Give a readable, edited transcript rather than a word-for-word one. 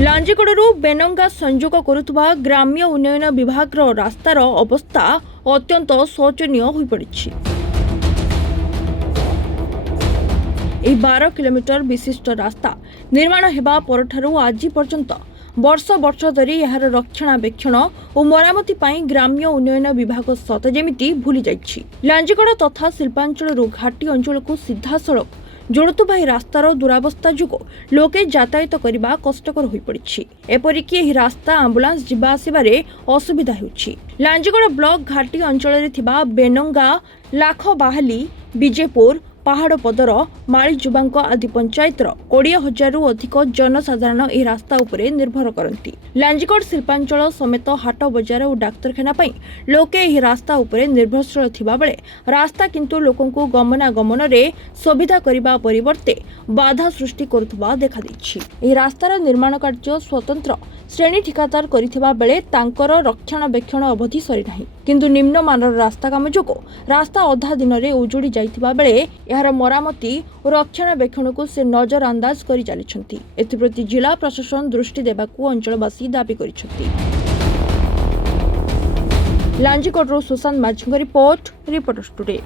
लांजीगड़ू बेनंगा संजोग करुवा ग्राम्य उन्नयन विभाग रास्तार अवस्था अत्यंत शोचनीय हो पड़ी। 12 किलोमीटर विशिष्ट रास्ता निर्माण हेबा परठारु आज पर्यंत वर्ष वर्ष धरी यार रक्षणाबेक्षण और मरामती पाई ग्राम्य उन्नयन विभाग सत जेमिति भूली जाइछि। लांजीगड़ तथा शिल्पांचल घाटी अंचल को सीधा सड़क जोड़ुवा रास्तार दुरावस्था जुगो लोके यातायात करने कष्टकर हो पड़ी। एपरिक यह रास्ता आंबुलांस जीवा आसबारे असुविधा होउछि। लांजीगड़ ब्लॉक घाटी अंचल बेनंगा लाखबाहाली विजेपुर पहाड़ पदर मालीजुबांक आदि पंचायतर 20,000 रु अधिक जनसाधारण यह रास्ता उपरे निर्भर करती। लांजीगड़ शिल्पांचल समेत हाट बजार और डाक्तरखाना लोके यह रास्ता उपरे निर्भरशील थिबा बेले रास्ता किंतु लोकंकु गमनागमन रे सुविधा करिबा परिवर्ते बाधा सृष्टि करुवा देखा दैछि। यह रास्तार निर्माण कार्य स्वतंत्र श्रेणी ठिकादार करिथिबा बेले तांकर रक्षणाबेक्षण अवधि सरी नाही, किंतु निम्नमानर रास्ता काम जोगो रास्ता अधा दिन रे उजुड़ी जाइथिबा बेले यार मरामती और रक्षणाबेक्षण को से नजर अंदाज करि चलिछंती। एथिप्रति जिला प्रशासन दृष्टि देबाकू अंचलवासी दाबी करिछंती। लांजीगड़रू सुशांत माझीଙ୍କ रिपोर्ट, रिपोर्टर्स टुडे।